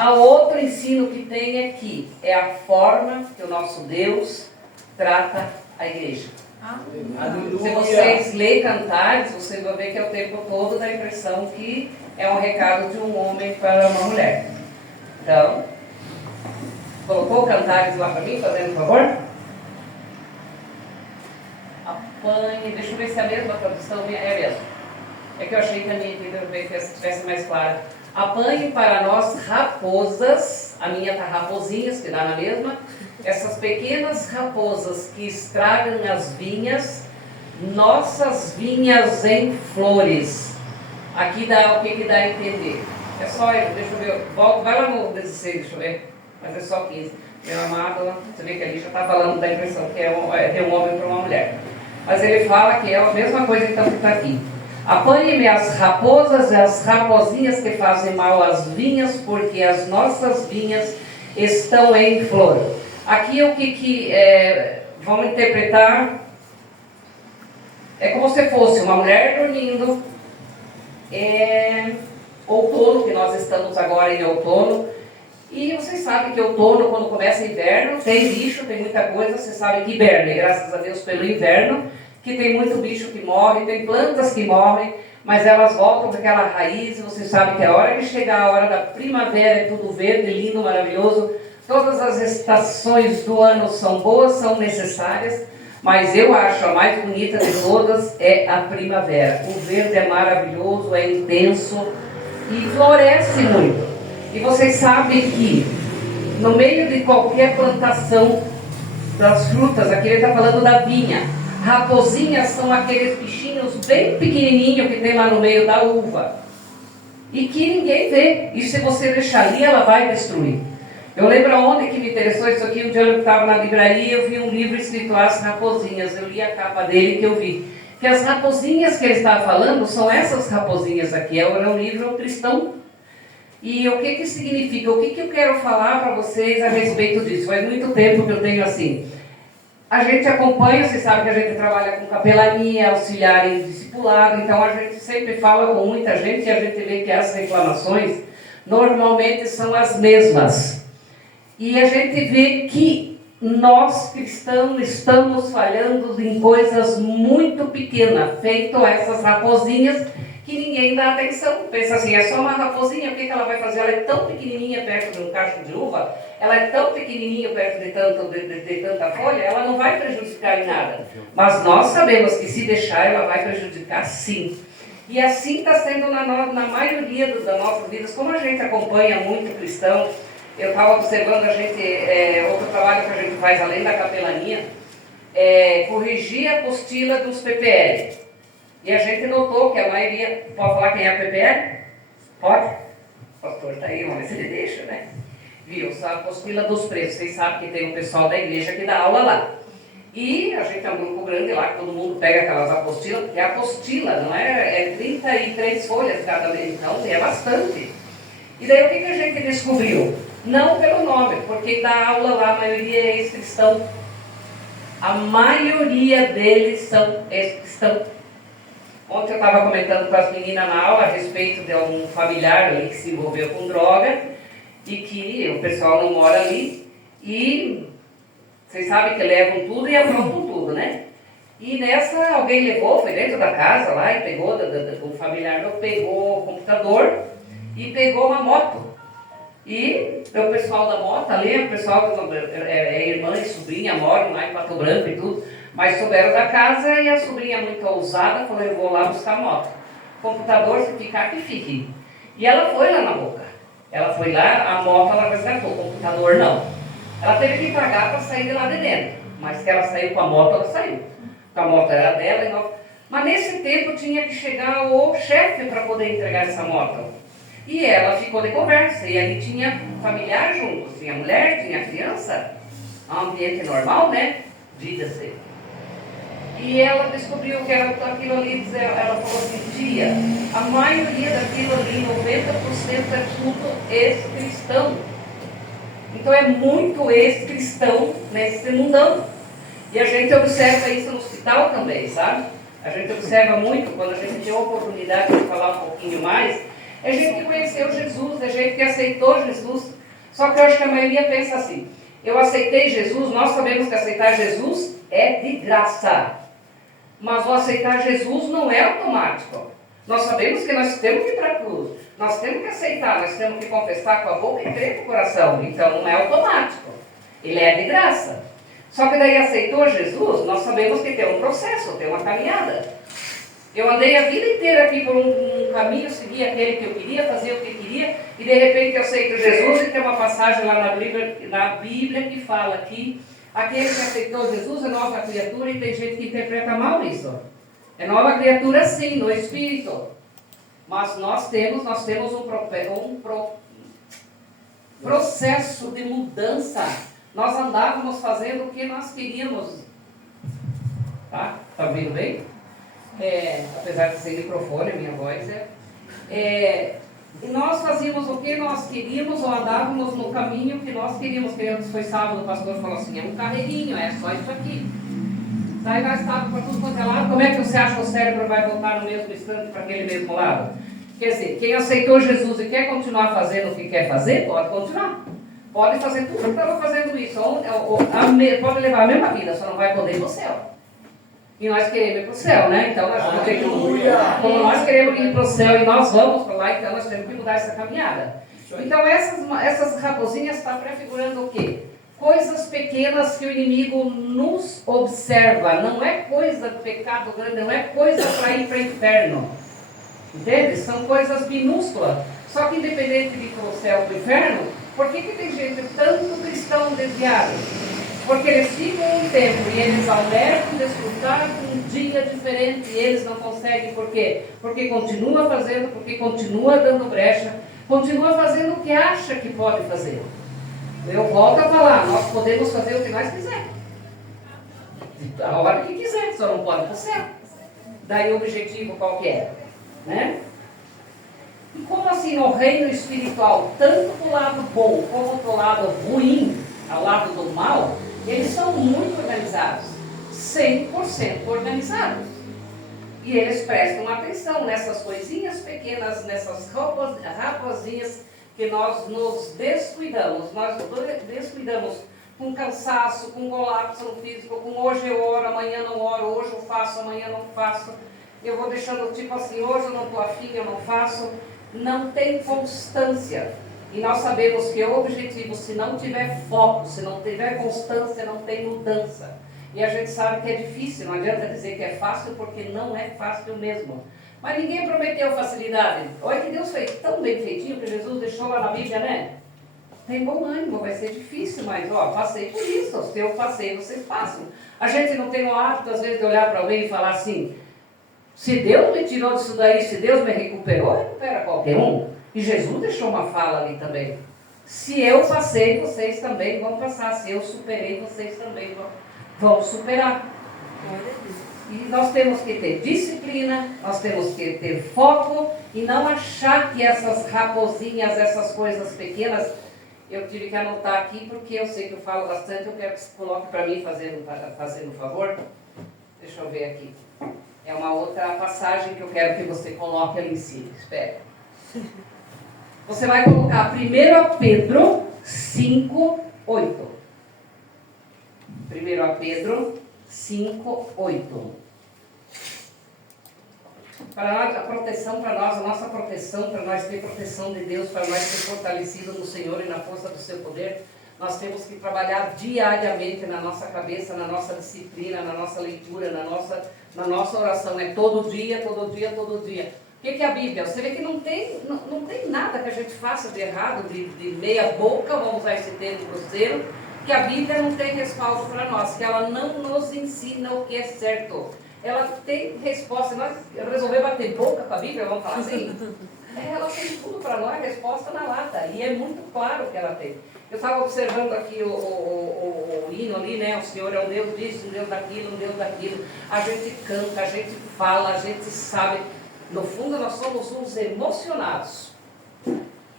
A outro ensino que tem aqui é a forma que o nosso Deus trata a igreja. Se vocês lerem Cantares, vocês vão ver que é o tempo todo dá a impressão que é um recado de um homem para uma mulher. Então, colocou Cantares lá para mim, fazendo um favor? Apanhe, deixa eu ver se é a mesma tradução, é mesmo. É que eu achei que a minha vida estivesse mais clara. Apanhe para nós raposas, a minha tá raposinhas, que dá na mesma, essas pequenas raposas que estragam as vinhas, nossas vinhas em flores. Aqui dá o que dá a entender. É só, deixa eu ver, vai lá no 16, deixa eu ver, mas é só 15. Meu amado, você vê que ali já está falando da impressão que é um homem para uma mulher. Mas ele fala que é a mesma coisa então que está aqui. Apanhe-me as raposas e as raposinhas que fazem mal às vinhas, porque as nossas vinhas estão em flor. Aqui o que vamos interpretar é como se fosse uma mulher dormindo, outono, que nós estamos agora em outono, e vocês sabem que outono, quando começa inverno, tem bicho, tem muita coisa, vocês sabem que inverno, e graças a Deus pelo inverno, que tem muito bicho que morre, tem plantas que morrem, mas elas voltam para aquela raiz, e vocês sabem que a hora que chegar a hora da primavera é tudo verde, lindo, maravilhoso, todas as estações do ano são boas, são necessárias, mas eu acho a mais bonita de todas é a primavera. O verde é maravilhoso, é intenso e floresce muito. E vocês sabem que no meio de qualquer plantação das frutas, aqui ele está falando da vinha, raposinhas são aqueles bichinhos bem pequenininhos que tem lá no meio da uva e que ninguém vê, e se você deixar ali ela vai destruir. Eu lembro aonde que me interessou isso aqui, um dia eu estava na livraria, eu vi um livro escrito As Raposinhas, eu li a capa dele que eu vi, que as raposinhas que ele estava falando são essas raposinhas aqui, era um livro cristão. E o que significa, o que eu quero falar para vocês a respeito disso? Faz muito tempo que eu tenho assim, a gente acompanha, vocês sabem que a gente trabalha com capelania, auxiliar em discipulado, então a gente sempre fala com muita gente e a gente vê que as reclamações normalmente são as mesmas. E a gente vê que nós cristãos estamos falhando em coisas muito pequenas, feito essas raposinhas que ninguém dá atenção. Pensa assim, é só uma raposinha, o que ela vai fazer? Ela é tão pequenininha perto de um cacho de uva, ela é tão pequenininha perto de tanta folha, ela não vai prejudicar em nada. Mas nós sabemos que se deixar, ela vai prejudicar sim. E assim está sendo na maioria das nossas vidas, como a gente acompanha muito cristão. Eu estava observando outro trabalho que a gente faz além da capelania, corrigir a apostila dos PPL. E a gente notou que a maioria, pode falar quem é a PPL? Pode? O pastor está aí, vamos ver se ele deixa, né? Viu, a apostila dos preços, vocês sabem que tem um pessoal da igreja que dá aula lá. E a gente é um grupo grande lá, que todo mundo pega aquelas apostilas, porque a apostila não é 33 folhas cada vez, então é bastante. E daí o que a gente descobriu? Não pelo nome, porque dá aula lá, a maioria é ex-cristão. A maioria deles são ex-cristão. Ontem eu estava comentando com as meninas na aula a respeito de um familiar ali que se envolveu com droga e que o pessoal não mora ali e vocês sabem que levam tudo e aprontam tudo, né? E nessa alguém levou, foi dentro da casa lá e pegou, o familiar pegou o computador e pegou uma moto. E o pessoal da moto ali, o pessoal que é irmã e sobrinha, moram lá em Pato Branco e tudo, mas souberam da casa e a sobrinha muito ousada falou, eu vou lá buscar a moto. Computador, se ficar, que fique. E ela foi lá na boca. Ela foi lá, a moto ela resgatou, o computador não. Ela teve que pagar para sair de lá de dentro, mas que ela saiu com a moto, ela saiu. A moto era dela, e não... Mas nesse tempo tinha que chegar o chefe para poder entregar essa moto. E ela ficou de conversa, e ali tinha familiar junto, tinha mulher, tinha criança, um ambiente normal, né? Diga-se. E ela descobriu que era aquilo ali, ela falou assim, tia, a maioria daquilo ali, 90% é tudo ex-cristão. Então é muito ex-cristão nesse mundão. E a gente observa isso no hospital também, sabe? A gente observa muito, quando a gente tem a oportunidade de falar um pouquinho mais, É gente que conheceu Jesus, é gente que aceitou Jesus. Só que eu acho que a maioria pensa assim, eu aceitei Jesus, nós sabemos que aceitar Jesus é de graça. Mas o aceitar Jesus não é automático. Nós sabemos que nós temos que ir para a cruz, nós temos que aceitar, nós temos que confessar com a boca e crer com o coração. Então não é automático, ele é de graça. Só que daí aceitou Jesus, nós sabemos que tem um processo, tem uma caminhada. Eu andei a vida inteira aqui por um caminho, segui aquele que eu queria, fazia o que queria, e de repente eu aceito Jesus e tem uma passagem lá na Bíblia que fala que aquele que aceitou Jesus é nova criatura, e tem gente que interpreta mal isso. É nova criatura sim, no Espírito. Mas nós temos um processo de mudança. Nós andávamos fazendo o que nós queríamos. Tá? Tá ouvindo bem? Apesar de ser microfone, a minha voz e nós fazíamos o que nós queríamos, ou andávamos no caminho que nós queríamos. Foi sábado, o pastor falou assim, é um carreirinho, é só isso aqui. Daí nós estávamos para tudo quanto é lado. Como é que você acha que o cérebro vai voltar no mesmo instante para aquele mesmo lado? Quer dizer, quem aceitou Jesus e quer continuar fazendo o que quer fazer, pode continuar. Pode fazer tudo que estava fazendo isso. Pode levar a mesma vida, só não vai poder ir para o céu. E nós queremos ir para o céu, né? Então nós vamos ter que... Como nós queremos ir para o céu e nós vamos para lá, então nós temos que mudar essa caminhada. Então essas raposinhas estão prefigurando o quê? Coisas pequenas que o inimigo nos observa. Não é coisa de pecado grande, não é coisa para ir para o inferno. Entende? São coisas minúsculas. Só que independente de ir para o céu ou para o inferno, por que tem gente, tanto cristão desviado? Porque eles ficam um tempo e eles almejam desfrutar de um dia diferente e eles não conseguem. Por quê? Porque continua fazendo, porque continua dando brecha, continua fazendo o que acha que pode fazer. Eu volto a falar, nós podemos fazer o que nós quisermos. A hora que quiser, só não pode ir para o céu. Daí o objetivo qual que é? Né? E como assim no reino espiritual, tanto do lado bom como do lado ruim, ao lado do mal, eles são muito organizados, 100% organizados. E eles prestam atenção nessas coisinhas pequenas, nessas raposinhas que nós nos descuidamos. Nós descuidamos com cansaço, com colapso no físico, com hoje eu oro, amanhã não oro, hoje eu faço, amanhã não faço. Eu vou deixando tipo assim, hoje eu não estou afim, eu não faço. Não tem constância. E nós sabemos que o objetivo, se não tiver foco, se não tiver constância, não tem mudança. E a gente sabe que é difícil, não adianta dizer que é fácil, porque não é fácil mesmo. Mas ninguém prometeu facilidade. Olha que Deus fez tão bem feitinho que Jesus deixou lá na Bíblia, né? Tem bom ânimo, vai ser difícil, mas ó, passei por isso. Se eu passei, vocês passam. A gente não tem o hábito, às vezes, de olhar para alguém e falar assim, se Deus me tirou disso daí, se Deus me recuperou, recupera qualquer um. E Jesus deixou uma fala ali também. Se eu passei, vocês também vão passar. Se eu superei, vocês também vão superar. E nós temos que ter disciplina, nós temos que ter foco e não achar que essas raposinhas, essas coisas pequenas, eu tive que anotar aqui porque eu sei que eu falo bastante, eu quero que você coloque para mim fazendo favor. Deixa eu ver aqui. É uma outra passagem que eu quero que você coloque ali em cima. Espera. Você vai colocar 1 Pedro 5, 8. 1 Pedro 5, 8. Para nós, a proteção para nós, a nossa proteção, para nós ter proteção de Deus, para nós ser fortalecidos no Senhor e na força do seu poder, nós temos que trabalhar diariamente na nossa cabeça, na nossa disciplina, na nossa leitura, na nossa oração. É todo dia, todo dia, todo dia. O que é a Bíblia? Você vê que não tem nada que a gente faça de errado, de meia boca, vamos usar esse termo grosseiro, que a Bíblia não tem respaldo para nós, que ela não nos ensina o que é certo. Ela tem resposta. Nós resolvemos bater boca com a Bíblia, vamos falar assim? Ela tem tudo para nós, resposta na lata, e é muito claro que ela tem. Eu estava observando aqui o hino ali, né? O Senhor é um Deus disso, um Deus daquilo, um Deus daquilo. A gente canta, a gente fala, a gente sabe. No fundo, nós somos uns emocionados.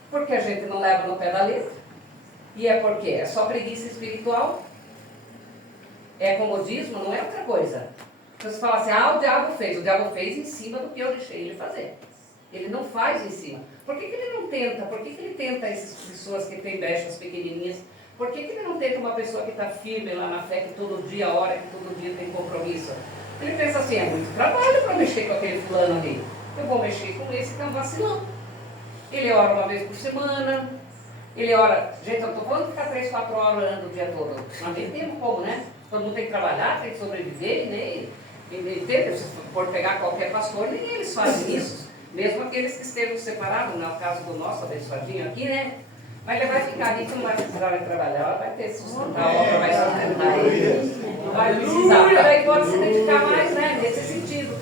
Porque a gente não leva no pé da letra. E é porque é só preguiça espiritual. É comodismo, não é outra coisa. Você fala assim, o diabo fez. O diabo fez em cima do que eu deixei ele fazer. Ele não faz em cima. Por que ele não tenta? Por que ele tenta essas pessoas que têm brechas pequenininhas? Por que ele não tenta uma pessoa que está firme lá na fé, que todo dia ora, que todo dia tem compromisso? Ele pensa assim, é muito trabalho para mexer com aquele fulano ali. Eu vou mexer com esse que é um vacilão. Ele ora uma vez por semana, ele ora... Gente, eu não estou falando de ficar 3, 4 horas orando o dia todo. Não tem tempo como, né? Todo mundo tem que trabalhar, tem que sobreviver, e nem tempo, se for pegar qualquer pastor, nem eles fazem isso. Mesmo aqueles que estejam separados, no caso do nosso abençoadinho aqui, né? Mas ele vai ficar rico, não vai precisar trabalhar, ela vai ter que sustentar a obra, vai sustentar ele. Não vai precisar, porque daí pode se dedicar mais, né? Nesse sentido.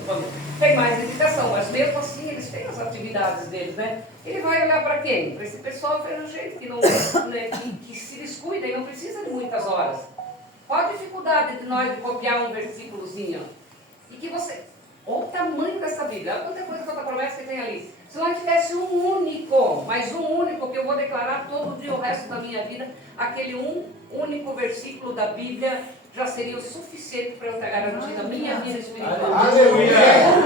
Tem mais dedicação, mas mesmo assim eles têm as atividades deles, né? Ele vai olhar para quem? Para esse pessoal pelo jeito que, não, né, que se descuida e não precisa de muitas horas. Qual a dificuldade de nós de copiar um versículozinho? E que você... Olha o tamanho dessa Bíblia, olha quanta coisa, quanta promessa que tem ali. Se nós tivesse um único, mas um único, que eu vou declarar todo dia o resto da minha vida, aquele único versículo da Bíblia já seria o suficiente para eu ter garantido a minha vida espiritual.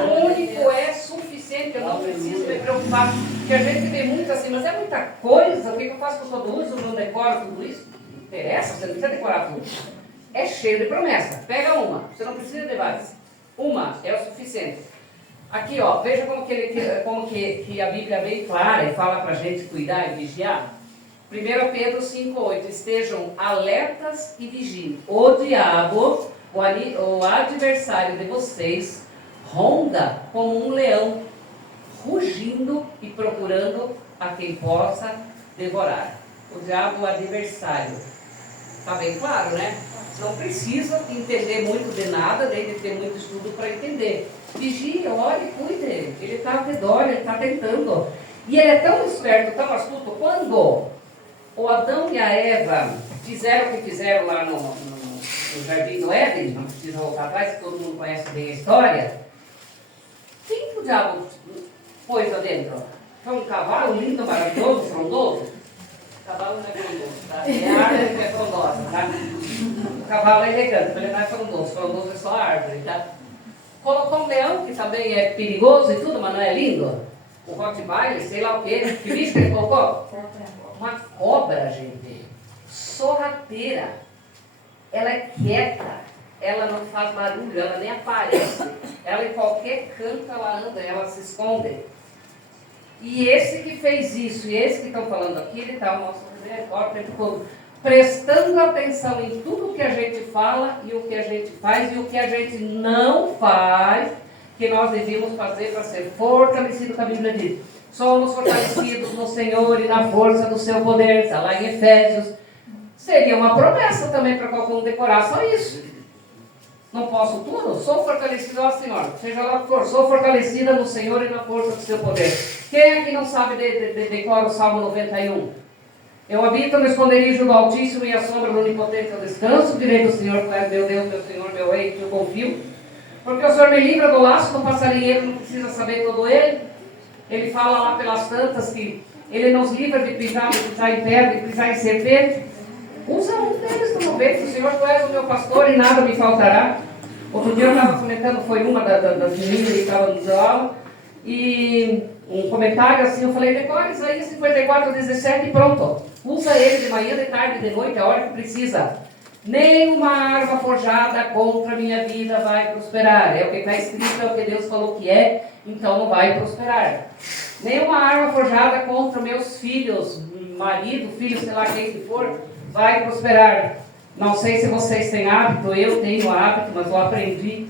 Um único é suficiente, eu não preciso me preocupar, porque a gente vê muito assim, mas é muita coisa, o que eu faço com todo uso, eu não decoro tudo isso? Não interessa, você não precisa decorar tudo. É cheio de promessa, pega uma, você não precisa de várias. Uma é o suficiente. Aqui, ó, veja como que a Bíblia é bem clara e fala para a gente cuidar e vigiar. 1 Pedro 5,8, estejam alertas e vigiem. O diabo, o adversário de vocês, ronda como um leão, rugindo e procurando a quem possa devorar. O diabo, o adversário. Está bem claro, né? Não precisa entender muito de nada, nem de ter muito estudo para entender. Vigie, ore, cuide. Ele está ao redor, ele está tentando. E ele é tão esperto, tão astuto, quando o Adão e a Eva fizeram o que fizeram lá no Jardim do Éden, não precisa voltar atrás, que todo mundo conhece bem a história. Quem que o diabo pôs lá dentro? Foi um cavalo lindo, maravilhoso, frondoso? O cavalo não é frondoso, tá? É a árvore que é frondosa, tá? O cavalo é elegante, mas ele não é frondoso. Frondoso é só a árvore, tá? Colocou um leão, que também é perigoso e tudo, mas não é lindo. O Rottweiler, sei lá o quê. Que bicho que ele colocou? Uma cobra, gente. Sorrateira. Ela é quieta. Ela não faz barulho, ela nem aparece. Ela em qualquer canto ela anda, ela se esconde. E esse que fez isso, e esse que estão falando aqui, ele está o nosso misericórdia o tempo todo, prestando atenção em tudo que a gente fala e o que a gente faz e o que a gente não faz, que nós devíamos fazer para ser fortalecido, que a Bíblia diz. Somos fortalecidos no Senhor e na força do seu poder, está lá em Efésios. Seria uma promessa também para qualquer um decorar, só isso. Não posso tudo? Sou fortalecida ao Senhor. Seja lá o que for, sou fortalecida no Senhor e na força do seu poder. Quem é que não sabe decora o Salmo 91? Eu habito no esconderijo do Altíssimo e a sombra do Onipotente eu descanso. Direi do Senhor, tu és meu Deus, meu Senhor, meu Rei, que eu confio. Porque o Senhor me livra do laço do passarinheiro, não precisa saber todo ele. Ele fala lá pelas tantas que ele nos livra de pisar em pedra, de pisar em serpente. Usa um deles no momento. O Senhor, tu és o meu pastor e nada me faltará. Outro dia eu estava comentando, foi uma das meninas que estava nos aula, e um comentário assim, eu falei, decora Isaías 54:17 e pronto. Usa ele de manhã, de tarde, de noite, a hora que precisa. Nenhuma arma forjada contra a minha vida vai prosperar. É o que está escrito, é o que Deus falou que é, então não vai prosperar. Nenhuma arma forjada contra meus filhos, marido, filho, sei lá quem que for, vai prosperar. Não sei se vocês têm hábito, eu tenho hábito, mas eu aprendi.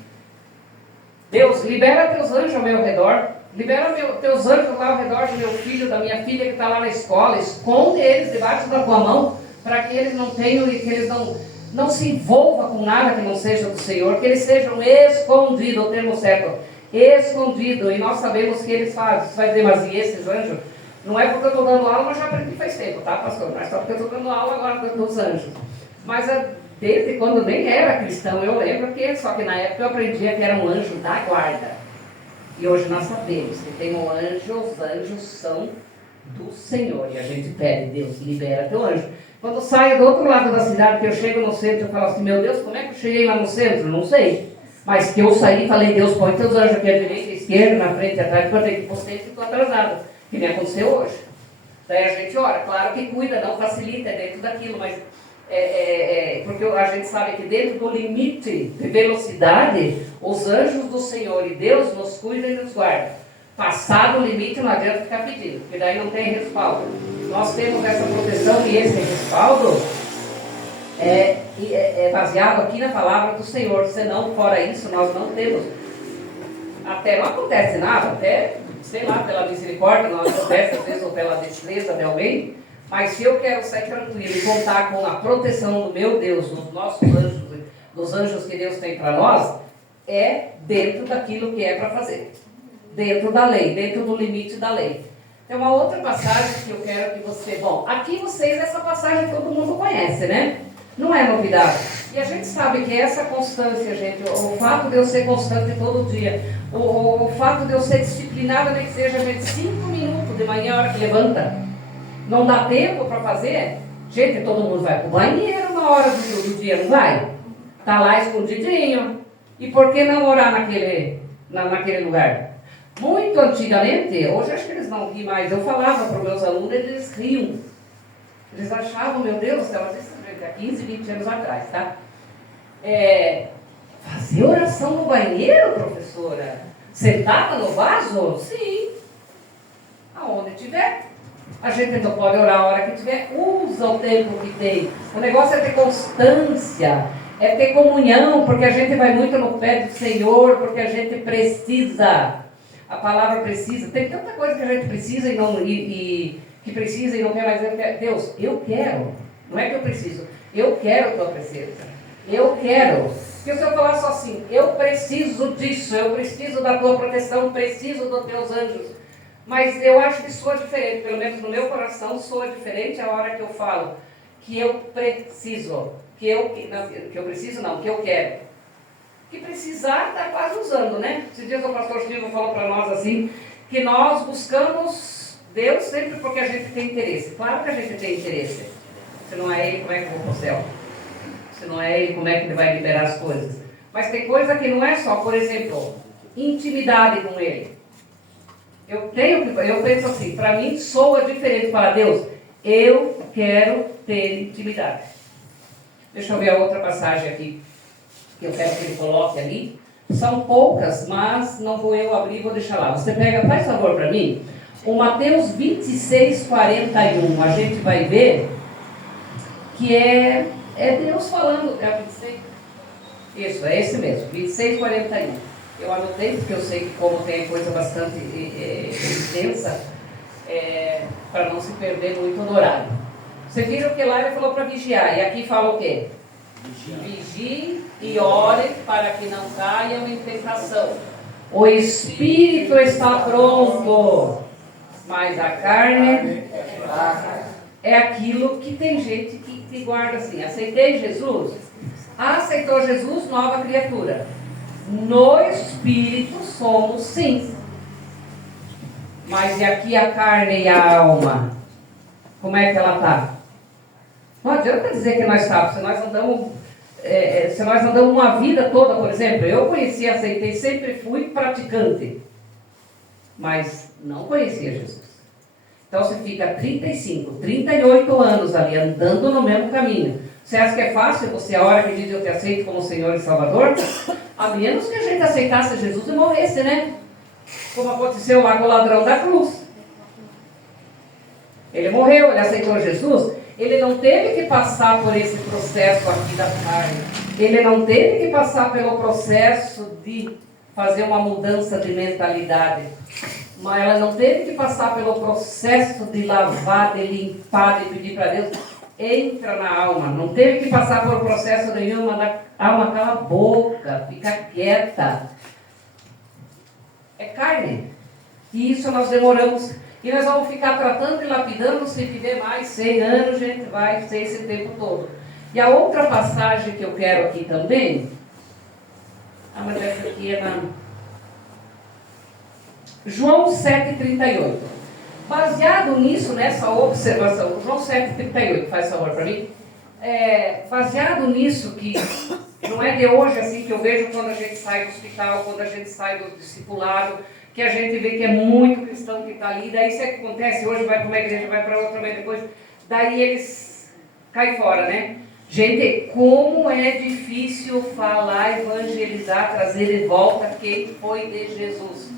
Deus, libera teus anjos ao meu redor. Libera teus anjos lá ao redor do meu filho, da minha filha que está lá na escola. Esconde eles debaixo da tua mão, para que eles não tenham e que eles não se envolvam com nada que não seja do Senhor. Que eles sejam escondidos, o termo certo. Escondido. E nós sabemos que eles fazem. Você vai dizer, mas e esses anjos? Não é porque eu estou dando aula, mas já aprendi faz tempo, tá, pastor? Não é só porque eu estou dando aula agora dos anjos. Mas desde quando nem era cristão, eu lembro que, só que na época eu aprendia que era um anjo da guarda. E hoje nós sabemos que tem um anjo, os anjos são do Senhor. E a gente pede, Deus, libera teu anjo. Quando eu saio do outro lado da cidade, que eu chego no centro, eu falo assim, meu Deus, como é que eu cheguei lá no centro? Não sei. Mas que eu saí e falei, Deus, põe teus anjos aqui à direita e esquerda, na frente e atrás, quando ele postei, ficou atrasado, que nem aconteceu hoje. Daí a gente ora, claro que cuida, não facilita, é dentro daquilo, mas porque a gente sabe que dentro do limite de velocidade, os anjos do Senhor e Deus nos cuidam e nos guardam. Passado o limite não adianta ficar pedindo, porque daí não tem respaldo. Nós temos essa proteção e esse respaldo é baseado aqui na palavra do Senhor, senão fora isso nós não temos. Até não acontece nada, até, sei lá, pela misericórdia, não acontece às vezes ou pela destreza de alguém, mas se eu quero sair tranquilo e contar com a proteção do meu Deus, dos nossos anjos, dos anjos que Deus tem para nós, é dentro daquilo que é para fazer. Dentro da lei, dentro do limite da lei. Tem uma outra passagem que eu quero que você... Bom, aqui vocês, essa passagem todo mundo conhece, né? Não é novidade. E a gente sabe que essa constância, gente, o fato de eu ser constante todo dia, o fato de eu ser disciplinada, nem que seja, gente, 5 minutos de manhã, a hora que levanta, não dá tempo para fazer, gente, todo mundo vai para o banheiro uma hora do dia, não vai? Está lá escondidinho. E por que não orar naquele lugar? Muito antigamente, hoje acho que eles não riem mais, eu falava para os meus alunos, eles riam. Eles achavam, meu Deus do céu, há 15, 20 anos atrás, tá? Fazer oração no banheiro, professora? Sentada no vaso? Sim. Aonde tiver. A gente não pode orar a hora que tiver, usa o tempo que tem. O negócio é ter constância, é ter comunhão, porque a gente vai muito no pé do Senhor, porque a gente precisa. A palavra precisa, tem tanta coisa que a gente precisa que precisa e não quer mais. Deus, eu quero, não é que eu preciso, eu quero tua presença, eu quero. Porque se eu falar só assim, eu preciso disso, eu preciso da tua proteção, preciso dos teus anjos, mas eu acho que soa diferente, pelo menos no meu coração soa diferente a hora que eu falo que eu preciso, que eu quero. Que precisar está quase usando, né? Esses dias o pastor Silvio falou para nós assim, que nós buscamos Deus sempre porque a gente tem interesse. Claro que a gente tem interesse. Se não é Ele, como é que eu vou para o céu? Se não é Ele, como é que Ele vai liberar as coisas? Mas tem coisa que não é só, por exemplo, intimidade com Ele. Eu penso assim, para mim soa diferente para Deus. Eu quero ter intimidade. Deixa eu ver a outra passagem aqui, que eu quero que ele coloque ali. São poucas, mas não vou eu abrir, vou deixar lá. Você pega, faz favor para mim, o Mateus 26, 41. A gente vai ver que é Deus falando. É 26? Isso, é esse mesmo, 26, 41. Eu anotei porque eu sei que como tem coisa bastante intensa, para não se perder muito no horário. Você viram que lá ele falou para vigiar, e aqui fala o quê? Vigie e ore para que não caiam em tentação. O espírito está pronto, mas a carne é aquilo que tem gente que guarda assim. Aceitei Jesus? Aceitou Jesus, nova criatura. No espírito somos sim. Mas e aqui a carne e a alma? Como é que ela está? Não adianta dizer que nós estamos, se nós andamos uma vida toda, por exemplo, eu conheci, aceitei, sempre fui praticante, mas não conhecia Jesus. Então você fica 35, 38 anos ali andando no mesmo caminho. Você acha que é fácil você, a hora que diz eu te aceito como Senhor e Salvador? A menos que a gente aceitasse Jesus e morresse, né? Como aconteceu lá com o ladrão da cruz. Ele morreu, ele aceitou Jesus. Ele não teve que passar por esse processo aqui da carne. Ele não teve que passar pelo processo de fazer uma mudança de mentalidade. Mas ela não teve que passar pelo processo de lavar, de limpar, de pedir para Deus. Entra na alma. Não teve que passar por processo nenhum. A alma cala a boca, fica quieta. É carne. E isso nós demoramos. E nós vamos ficar tratando e lapidando, se viver mais 100 anos, gente, vai ser esse tempo todo. E a outra passagem que eu quero aqui também, mas essa aqui é na João 7,38. Baseado nisso, nessa observação, João 7,38, faz favor para mim. Baseado nisso, que não é de hoje assim que eu vejo quando a gente sai do hospital, quando a gente sai do discipulado, que a gente vê que é muito cristão que está ali, daí isso é que acontece, hoje vai para uma igreja, vai para outra, mas depois, daí eles caem fora, né? Gente, como é difícil falar, evangelizar, trazer de volta quem foi de Jesus.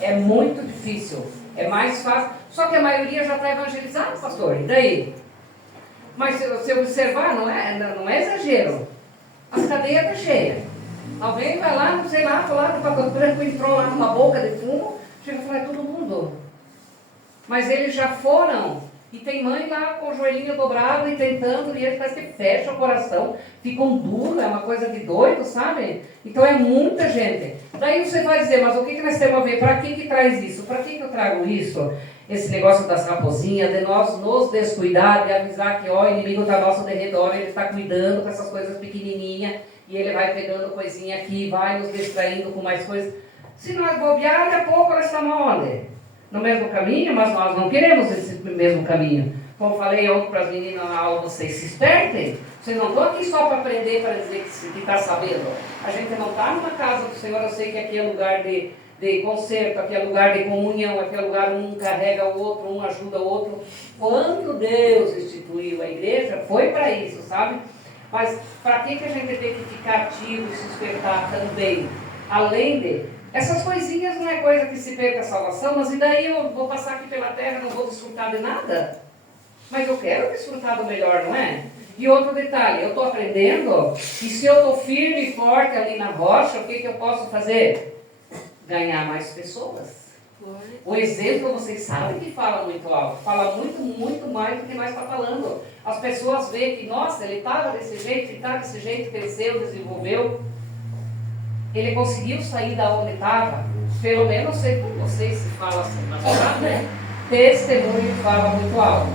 É muito difícil, é mais fácil, só que a maioria já está evangelizada, pastor, e daí? Mas se você observar, não é exagero, as cadeias estão cheias. Alguém vai lá, não sei lá, falar do Pato Branco, entrou lá numa boca de fumo, chega e fala, é todo mundo. Mas eles já foram, e tem mãe lá com o joelhinho dobrado e tentando, e eles parece que fecham o coração, ficam duros, é uma coisa de doido, sabe? Então é muita gente. Daí você vai dizer, mas o que nós temos a ver? Para que traz isso? Para que eu trago isso? Esse negócio das raposinhas, de nós nos descuidar, de avisar que ó, o inimigo está ao nosso derredor, ele está cuidando com essas coisas pequenininhas, e ele vai pegando coisinha aqui, vai nos distraindo com mais coisas. Se nós bobear, daqui a pouco nós estamos onde? No mesmo caminho, mas nós não queremos esse mesmo caminho. Como falei ontem para as meninas na aula, vocês se espertem. Vocês não estão aqui só para aprender, para dizer que está sabendo. A gente não está numa casa do Senhor, eu sei que aqui é lugar de concerto, aqui é lugar de comunhão, aqui é lugar um carrega o outro, um ajuda o outro. Quando Deus instituiu a igreja, foi para isso, sabe? Mas para que a gente tem que ficar ativo e se despertar também? Além de... Essas coisinhas não é coisa que se perca a salvação, mas e daí eu vou passar aqui pela terra e não vou desfrutar de nada? Mas eu quero desfrutar do melhor, não é? E outro detalhe, eu estou aprendendo, e se eu estou firme e forte ali na rocha, o que eu posso fazer? Ganhar mais pessoas. O exemplo, vocês sabem que fala muito alto, fala muito, muito mais do que nós está falando. As pessoas veem que, nossa, ele estava desse jeito, ele está desse jeito, cresceu, desenvolveu. Ele conseguiu sair da onde estava, pelo menos não sei por vocês se fala assim, mas sabe, né? Testemunho fala muito alto.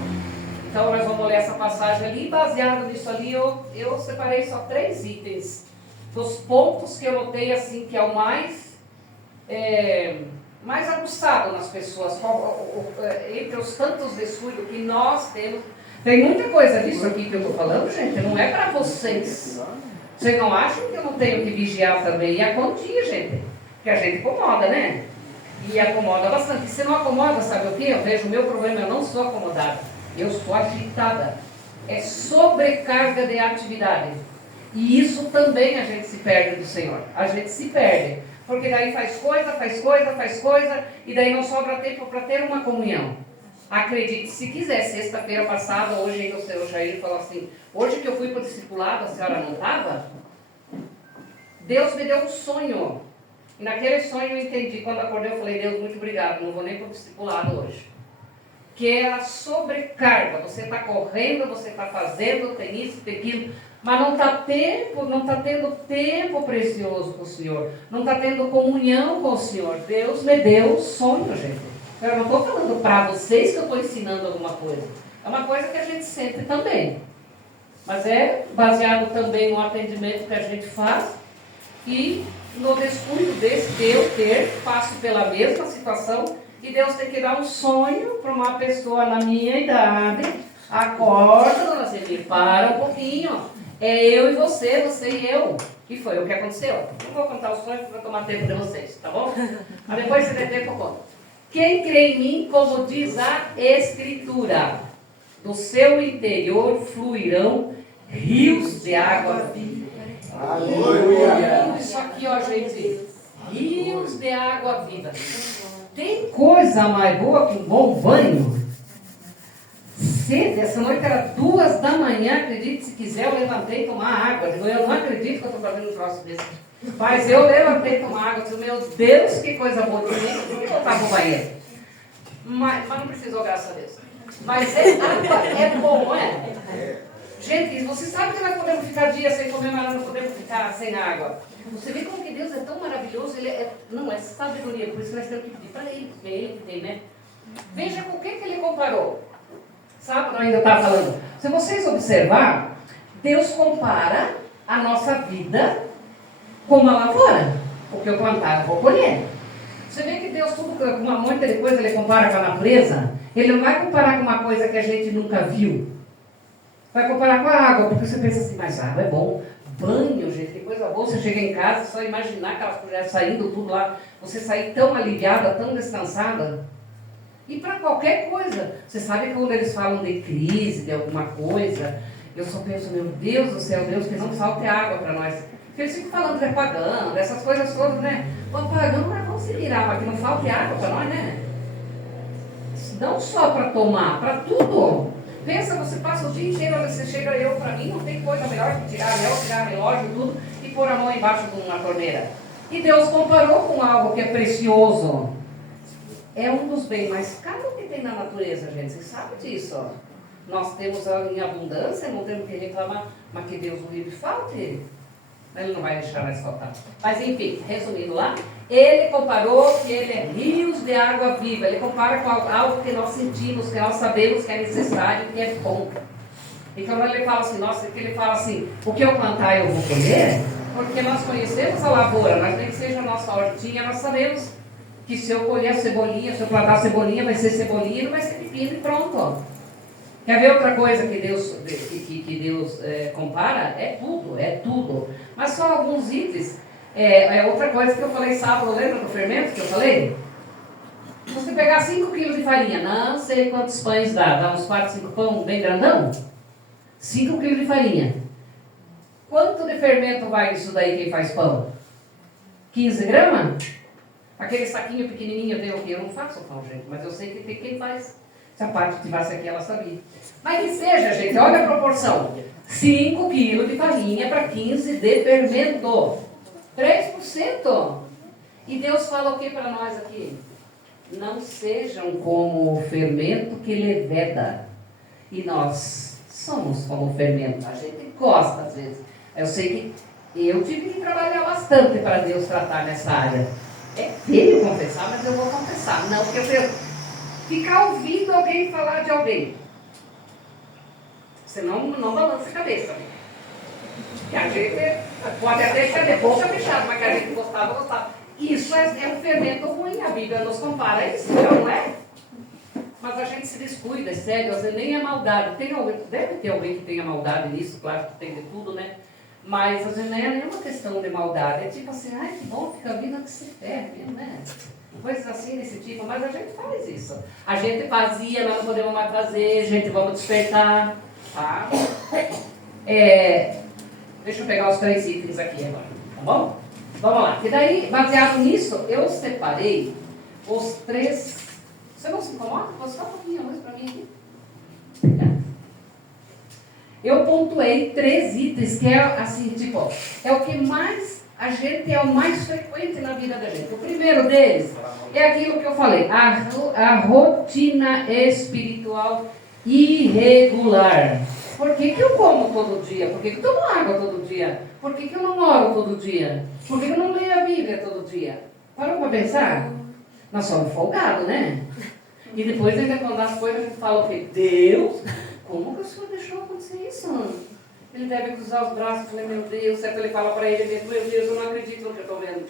Então nós vamos ler essa passagem ali, baseado nisso ali, eu separei só 3 itens, dos pontos que eu notei assim, que é o mais aguçado nas pessoas, entre os tantos descuidos que nós temos. Tem muita coisa disso aqui que eu estou falando, gente, não é para vocês. Vocês não acham que eu não tenho que vigiar também? E acontecia, gente. Porque a gente acomoda, né? E acomoda bastante. E se não acomoda, sabe o quê? Eu vejo o meu problema, eu não sou acomodada. Eu sou agitada. É sobrecarga de atividade. E isso também a gente se perde do Senhor. A gente se perde. Porque daí faz coisa, e daí não sobra tempo para ter uma comunhão. Acredite se quiser, sexta-feira passada, hoje ainda o seu Jair falou assim, hoje que eu fui para o discipulado, a senhora não estava? Deus me deu um sonho. E naquele sonho eu entendi, quando acordei eu falei, Deus, muito obrigado, não vou nem para o discipulado hoje. Que era sobrecarga, você está correndo, você está fazendo, tem isso, tem aquilo, mas não está tendo tempo precioso com o Senhor, não está tendo comunhão com o Senhor. Deus me deu um sonho, gente. Eu não estou falando para vocês que eu estou ensinando alguma coisa. É uma coisa que a gente sente também. Mas é baseado também no atendimento que a gente faz e no descuido desse de eu passo pela mesma situação e Deus tem que dar um sonho para uma pessoa na minha idade. Acorda, dona Zemir, para um pouquinho. É eu e você e eu. E foi o que aconteceu. Não vou contar o sonho para tomar tempo de vocês, tá bom? Mas depois se der tempo eu conto. Quem crê em mim, como diz a Escritura, do seu interior fluirão rios de água viva. Aleluia! Isso aqui, ó, gente, rios de água viva. Tem coisa mais boa que um bom banho? Cedo, essa noite era 2 da manhã, acredite se quiser, eu levantei e tomar água. Eu não acredito que eu estou fazendo um troço desse. Mas eu levantei e tomar água, disse, meu Deus, que coisa boa, por que voltar para o banheiro? Mas não precisou, graças a Deus. Mas água é bom, não é? Gente, você sabe que nós podemos ficar dias sem comer, mas nós não podemos ficar sem água. Você vê como que Deus é tão maravilhoso, não é sabedoria, por isso que nós temos que pedir para Ele, porque Ele que tem, né? Veja com o que ele comparou. Sabe, nós ainda estava falando. Se vocês observar, Deus compara a nossa vida com uma lavoura. O que eu plantar, eu vou colher. Você vê que Deus, tudo com uma monte de coisa, Ele compara com a natureza. Ele não vai comparar com uma coisa que a gente nunca viu. Vai comparar com a água, porque você pensa assim, mas a água é bom. banho, gente, que coisa boa. Você chega em casa, só imaginar aquelas colheres saindo tudo lá, você sair tão aliviada, tão descansada. E para qualquer coisa. Você sabe que quando eles falam de crise, de alguma coisa, eu só penso, meu Deus do céu, Deus, que não falte água para nós. Porque eles ficam falando de apagão, dessas coisas todas, né? O apagão nós vamos se virar, para que não falte água para nós, né? Não só para tomar, para tudo. Pensa, você passa o dia inteiro, você chega, para mim, não tem coisa melhor que tirar anel, tirar relógio, tudo, e pôr a mão embaixo de uma torneira. E Deus comparou com algo que é precioso. É um dos bens mais caros que tem na natureza, gente. Você sabe disso, ó. Nós temos em abundância, não temos que reclamar, mas que Deus não livre falte. Ele não vai deixar mais faltar. Mas enfim, resumindo lá, ele comparou que ele é rios de água viva. Ele compara com algo que nós sentimos, que nós sabemos que é necessário, que é bom. E quando ele fala assim, o que eu plantar eu vou colher, porque nós conhecemos a lavoura, mas nem que seja a nossa hortinha, nós sabemos que se eu colher cebolinha, se eu plantar cebolinha, vai ser cebolinha, não vai ser pepino e pronto. Ó. Quer ver outra coisa que Deus compara? É tudo. Mas só alguns itens. Outra coisa que eu falei sábado, lembra do fermento que eu falei? Se você pegar 5 quilos de farinha, não sei quantos pães dá uns 4, 5 pão bem grandão? 5 quilos de farinha. Quanto de fermento vai nisso daí quem faz pão? 15 gramas? Aquele saquinho pequenininho tem o quê? Eu não faço pão, gente, mas eu sei que tem quem faz. Se a parte tivesse aqui, ela sabia. Mas que seja, gente, olha a proporção. 5 quilos de farinha para 15 de fermento. 3%. E Deus fala o que para nós aqui? Não sejam como o fermento que leveda. E nós somos como o fermento. A gente gosta, às vezes. Eu sei que eu tive que trabalhar bastante para Deus tratar nessa área. É feio confessar, mas eu vou confessar. Não, porque eu ficar ouvindo alguém falar de alguém. Você não balança a cabeça. Que a gente pode até ser de boca fechada, mas que a gente gostava. Isso é um fermento ruim. A Bíblia nos compara isso, não é? Mas a gente se descuida, é sério, às vezes nem é maldade. Deve ter alguém que tenha maldade nisso, claro que tem de tudo, né? Mas às vezes não é nenhuma questão de maldade. É tipo assim, ai que bom, fica a vida que se ferve, né? Coisas assim desse tipo, mas a gente faz isso. A gente fazia, mas não podemos mais fazer, gente, vamos despertar, tá? Deixa eu pegar os 3 itens aqui agora, tá bom? Vamos lá. E daí, baseado nisso, eu separei os 3... Você não se incomoda? Posso só um pouquinho mais para mim aqui? Obrigada. Eu pontuei 3 itens que é assim, tipo, é o que mais a gente é o mais frequente na vida da gente. O primeiro deles é aquilo que eu falei, a rotina espiritual irregular. Por que eu como todo dia? Por que eu tomo água todo dia? Por que eu não oro todo dia? Por que eu não leio a Bíblia todo dia? Parou para pensar? Nós somos folgados, né? E depois ainda quando as coisas a gente fala o quê? Deus, como que o Senhor deixou acontecer isso? Ele deve cruzar os braços e falar, meu Deus, certo? Ele fala para ele mesmo, meu Deus, eu não acredito no que eu estou vendo.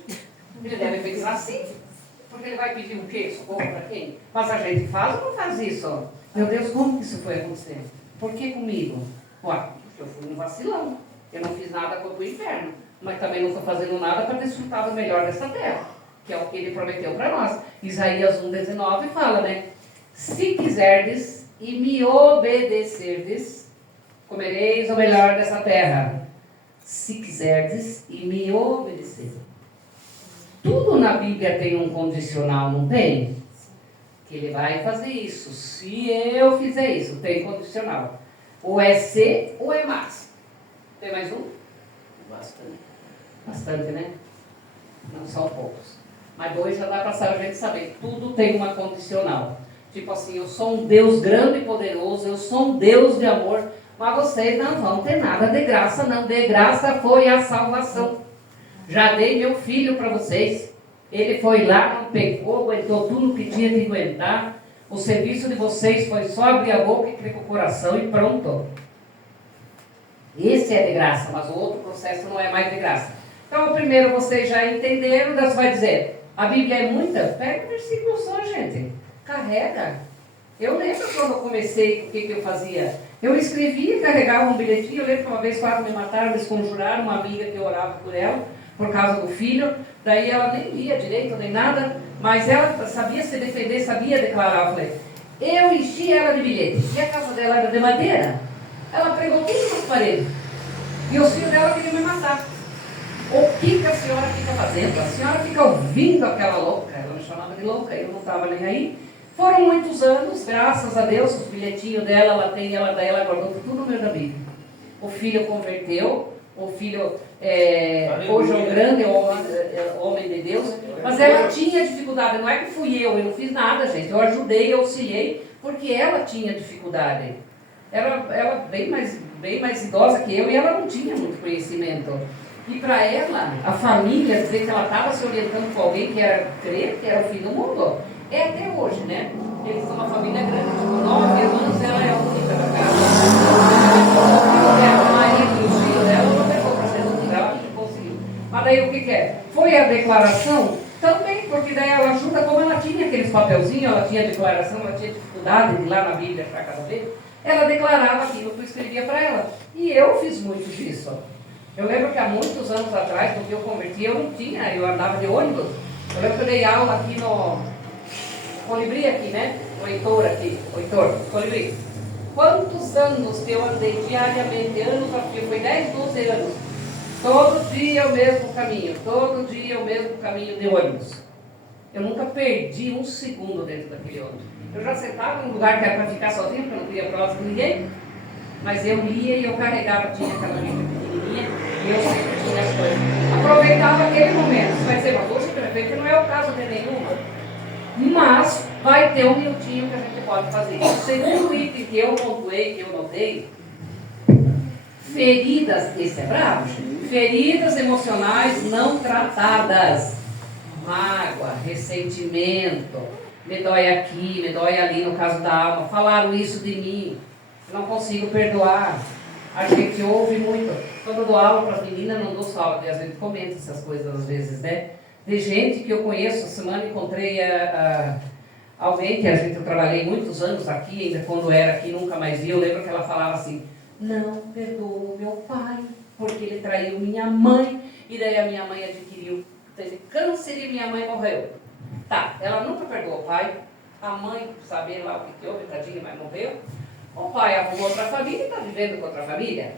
Ele deve pensar assim, porque ele vai pedir o quê? Socorro para quem? Mas a gente faz ou não faz isso? Meu Deus, como que isso foi acontecer? Por que comigo? Ué, eu fui um vacilão. Eu não fiz nada contra o inferno, mas também não estou fazendo nada para desfrutar do melhor dessa terra, que é o que ele prometeu para nós. Isaías 1,19 fala, né? Se quiserdes e me obedecerdes, comereis o melhor dessa terra. Se quiserdes e me obedecer. Tudo na Bíblia tem um condicional, não tem? Que ele vai fazer isso. Se eu fizer isso, tem condicional. Ou é se ou é mas. Tem mais um? Bastante. Bastante, né? Não são poucos. Mas 2 já dá para a gente saber. Tudo tem uma condicional. Tipo assim, eu sou um Deus grande e poderoso, eu sou um Deus de amor, mas vocês não vão ter nada de graça, não. De graça foi a salvação. Já dei meu filho para vocês. Ele foi lá, não pecou, aguentou tudo que tinha que aguentar. O serviço de vocês foi só abrir a boca e crer com o coração e pronto. Esse é de graça, mas o outro processo não é mais de graça. Então, o primeiro vocês já entenderam, Deus vai dizer, a Bíblia é muita? Pega um versículo só, gente. Carrega. Eu lembro quando eu comecei, o que eu fazia? Eu escrevia, carregava um bilhetinho. Eu lembro que uma vez quase me mataram, me esconjuraram, uma amiga que eu orava por ela, por causa do filho. Daí ela nem lia direito, nem nada, mas ela sabia se defender, sabia declarar. Eu falei, eu enchi ela de bilhetes. E a casa dela era de madeira. Ela pregou tudo nas paredes. E os filhos dela queriam me matar. O que a senhora fica fazendo? A senhora fica ouvindo aquela louca. Ela me chamava de louca, eu não estava nem aí. Foram muitos anos, graças a Deus, os bilhetinhos dela, ela tem, ela guardou tudo no meio da Bíblia. O filho converteu, o filho hoje é um grande homem de Deus, mas ela tinha dificuldade. Não é que fui eu não fiz nada, gente. Eu ajudei, eu auxiliei, porque ela tinha dificuldade. Ela bem mais idosa que eu, e ela não tinha muito conhecimento. E para ela, a família, dizer que ela estava se orientando com alguém que era crente, que era o fim do mundo, é até hoje, né? Eles são uma família grande, tipo 9 irmãos, ela é a única da casa. O marido e o filho dela não levou para Jesus, ela não conseguiu. Mas daí o que é? Foi a declaração também, porque daí ela ajuda, como ela tinha aqueles papelzinhos, ela tinha declaração, ela tinha dificuldade de ir lá na Bíblia para cada vez, ela declarava aquilo que eu escrevia para ela. E eu fiz muito disso. Eu lembro que há muitos anos atrás, quando eu converti, eu não tinha, eu andava de ônibus. Eu lembro que eu dei aula aqui no Colibri aqui, né? O Heitor aqui, o Heitor, Colibri. Quantos anos que eu andei diariamente, anos a fio, foi 10, 12 anos. Todo dia o mesmo caminho, todo dia o mesmo caminho de ônibus. Eu nunca perdi um segundo dentro daquele ônibus. Eu já sentava num lugar que era para ficar sozinho, porque eu não queria próximo de ninguém. Mas eu lia e eu carregava, tinha aquela Bíblia pequenininha, e eu sempre tinha as coisas. Aproveitava aquele momento. Você vai dizer, mas hoje de repente não é o caso de nenhuma. Mas vai ter um minutinho que a gente pode fazer. O segundo item que eu pontuei, que eu notei, feridas, esse é bravo, feridas emocionais não tratadas. Mágoa, ressentimento, me dói aqui, me dói ali, no caso da alma, falaram isso de mim, não consigo perdoar. A gente ouve muito. Quando eu dou aula para as meninas, não dou só aula, a gente comenta essas coisas às vezes, né? De gente que eu conheço. Essa semana encontrei alguém que eu trabalhei muitos anos aqui, ainda quando era aqui, nunca mais vi. Eu lembro que ela falava assim, não perdoo meu pai, porque ele traiu minha mãe, e daí a minha mãe teve câncer e minha mãe morreu. Tá, ela nunca perdoou o pai, a mãe, saber lá o que houve, tadinha, mas morreu. O pai arrumou outra família e está vivendo com outra família.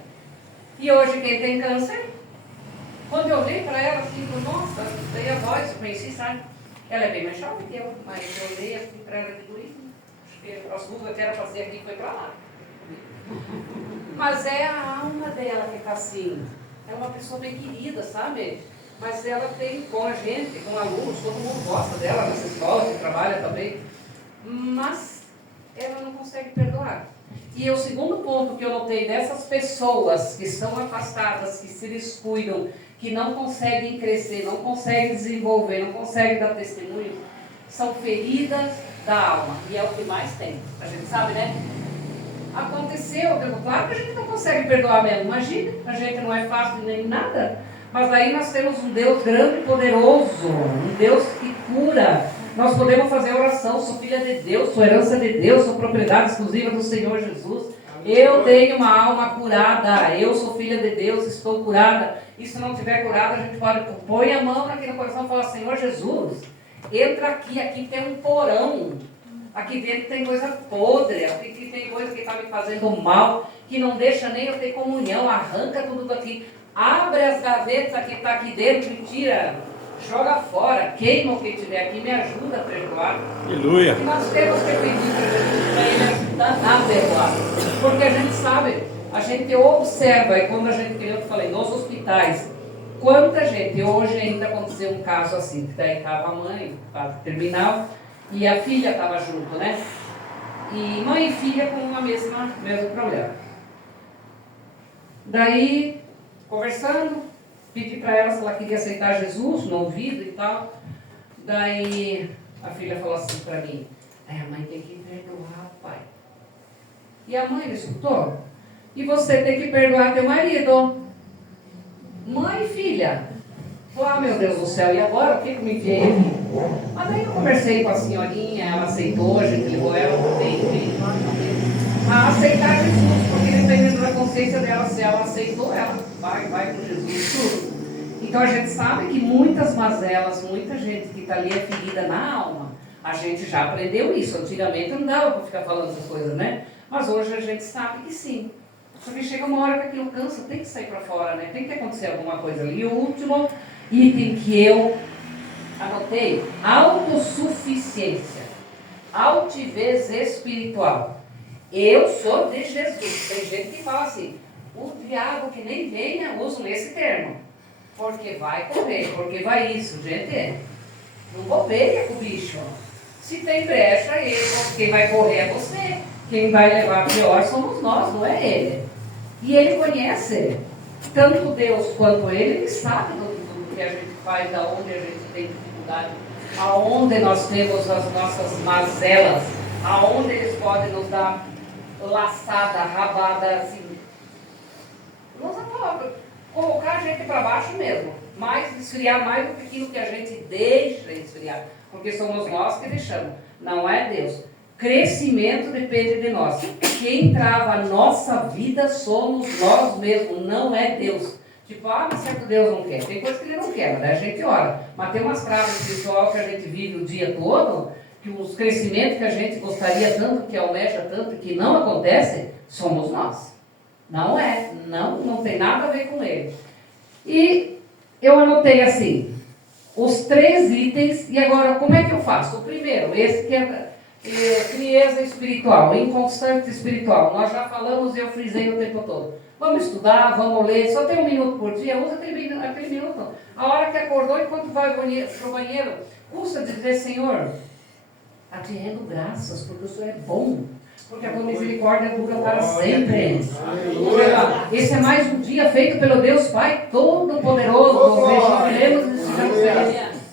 E hoje quem tem câncer, quando eu olhei para ela, assim, nossa, daí a voz, eu conheci, sabe? Ela é bem mais jovem que eu, mas eu olhei assim para ela de dois, acho que as rugas que era fazer aqui foi para lá. Mas é a alma dela que está assim. É uma pessoa bem querida, sabe? Mas ela tem com a gente, com alunos, todo mundo gosta dela nessa escola, que trabalha também. Mas ela não consegue perdoar. E o segundo ponto que eu notei dessas pessoas que estão afastadas, que se descuidam, que não conseguem crescer, não conseguem desenvolver, não conseguem dar testemunho, são feridas da alma. E é o que mais tem. A gente sabe, né? Aconteceu, claro que a gente não consegue perdoar mesmo. Imagina, a gente não é fácil nem nada. Mas daí nós temos um Deus grande e poderoso, um Deus que cura. Nós podemos fazer oração, sou filha de Deus, sou herança de Deus, sou propriedade exclusiva do Senhor Jesus. Eu tenho uma alma curada, eu sou filha de Deus, estou curada. E se não estiver curada, a gente pode pôr a mão aqui no coração e falar, Senhor Jesus, entra aqui tem um porão. Aqui dentro tem coisa podre, aqui tem coisa que está me fazendo mal, que não deixa nem eu ter comunhão, arranca tudo daqui. Abre as gavetas que está aqui dentro e tira, joga fora, queima o que tiver aqui, me ajuda a perdoar. Aleluia. E nós temos que pedir para Ele ajudar a perdoar. Porque a gente sabe, a gente observa, e quando a gente, que eu falei, nos hospitais, quanta gente, hoje ainda aconteceu um caso assim, que daí estava a mãe, estava terminal, e a filha estava junto, né? E mãe e filha com o mesmo problema. Daí, conversando, pedi para ela se ela queria aceitar Jesus no ouvido e tal. Daí a filha falou assim para mim, a mãe tem que perdoar o pai. E a mãe escutou? E você tem que perdoar teu marido. Mãe e filha. Ah, meu Deus do céu, e agora o que me veio aqui? Mas daí eu conversei com a senhorinha, ela aceitou, a gente levou ela bem a aceitar Jesus, porque dependendo da consciência dela, se ela aceitou, ela vai com Jesus tudo. Então a gente sabe que muitas mazelas, muita gente que está ali é ferida na alma. A gente já aprendeu isso. Antigamente não dava para ficar falando essas coisas, né? Mas hoje a gente sabe que sim. Porque chega uma hora que aquilo cansa, tem que sair para fora, né? Tem que acontecer alguma coisa ali. E o último item que eu anotei: autossuficiência, altivez espiritual. Eu sou de Jesus. Tem gente que fala assim: o diabo que nem venha, uso esse termo. Porque vai correr, porque vai isso. Gente, não bobeia com o bicho. Se tem brecha, quem vai correr é você. Quem vai levar pior somos nós, não é ele. E ele conhece tanto Deus quanto ele sabe do que a gente faz, da onde a gente tem dificuldade, aonde nós temos as nossas mazelas, aonde eles podem nos dar laçada, rabada, assim. Nossa palavra, colocar a gente para baixo mesmo, mas esfriar mais do que aquilo que a gente deixa esfriar, porque somos nós que deixamos, não é Deus. Crescimento depende de nós. Quem trava a nossa vida somos nós mesmos, não é Deus. Tipo, mas certo Deus não quer. Tem coisa que ele não quer, né? A gente ora. Mas tem umas travas espirituais que a gente vive o dia todo, que os crescimentos que a gente gostaria tanto, que almeja tanto, que não acontece, somos nós. Não é. Não tem nada a ver com ele. E eu anotei assim, os 3 itens, e agora como é que eu faço? O primeiro, esse que é frieza espiritual, inconstante espiritual. Nós já falamos e eu frisei o tempo todo. Vamos estudar, vamos ler, só tem 1 minuto por dia, usa aquele minuto. A hora que acordou, enquanto vai para o banheiro, custa dizer: Senhor, a te rendo graças, porque o Senhor é bom, porque a tua misericórdia dura para sempre. Esse é mais um dia feito pelo Deus Pai Todo-Poderoso.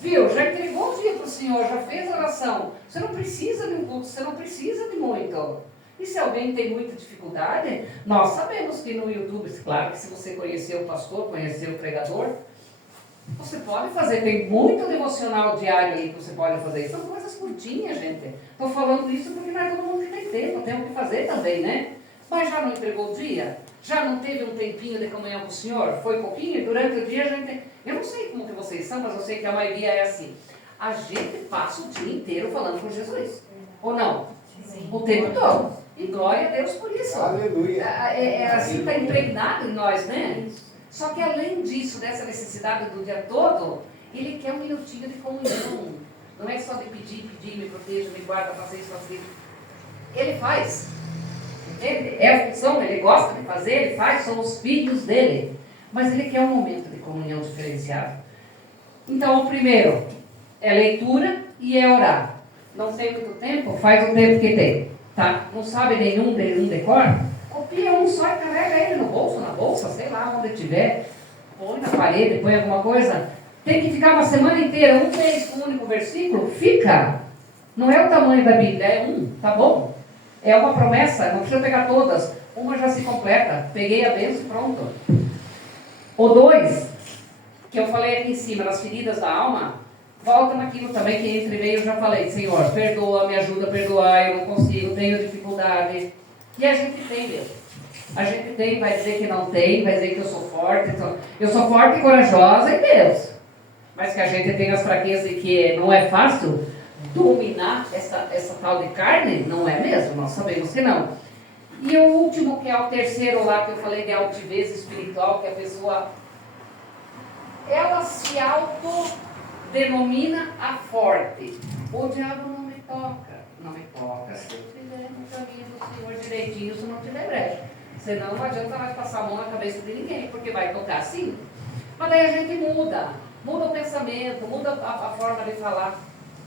Viu? Já entregou o dia para o Senhor, já fez a oração. Você não precisa de um culto, você não precisa de muito. E se alguém tem muita dificuldade, nós sabemos que no YouTube, claro que se você conhecer o pastor, conhecer o pregador, você pode fazer, tem muito devocional diário aí que você pode fazer. São coisas curtinhas, gente. Estou falando isso porque não é todo mundo que tem tempo, tem o que fazer também, né? Mas já não entregou o dia? Já não teve um tempinho de comunhão com o Senhor? Foi pouquinho? Durante o dia a gente... Eu não sei como que vocês são, mas eu sei que a maioria é assim. A gente passa o dia inteiro falando com Jesus. Ou não? Sim. O tempo todo. E glória a Deus por isso. Aleluia. Assim está impregnado em nós, né? Só que além disso, dessa necessidade do dia todo, ele quer 1 minutinho de comunhão. Não é só de pedir, me proteja, me guarda, faça isso, faça isso. Ele faz. Entende? É a função, ele gosta de fazer, ele faz, somos filhos dele. Mas ele quer um momento de comunhão diferenciado. Então, o primeiro é leitura e é orar. Não tem muito tempo? Faz o tempo que tem. Tá? Não sabe nenhum decor? Copia um só e carrega ele no bolso, na bolsa, sei lá, onde tiver. Põe na parede, põe alguma coisa. Tem que ficar uma semana inteira, um mês com um único versículo? Fica. Não é o tamanho da Bíblia, é um, tá bom? É uma promessa, não precisa pegar todas. Uma já se completa. Peguei a bênção e pronto. O 2, que eu falei aqui em cima, nas feridas da alma, volta naquilo também que entre meio eu já falei: Senhor, perdoa, me ajuda a perdoar, eu não consigo, tenho dificuldade. E a gente tem mesmo. A gente tem, vai dizer que não tem, vai dizer que eu sou forte. Então, eu sou forte e corajosa em Deus. Mas que a gente tem as fraquezas e que não é fácil dominar essa tal de carne, não é mesmo? Nós sabemos que não. E o último, que é o terceiro lá, que eu falei de altivez espiritual, que a pessoa, ela se autodenomina a forte. O diabo não me toca. Não me toca. Se eu fizer no caminho do Senhor direitinho, se não tiver brecha. Senão não adianta mais passar a mão na cabeça de ninguém, porque vai tocar sim. Mas daí a gente muda o pensamento, muda a forma de falar,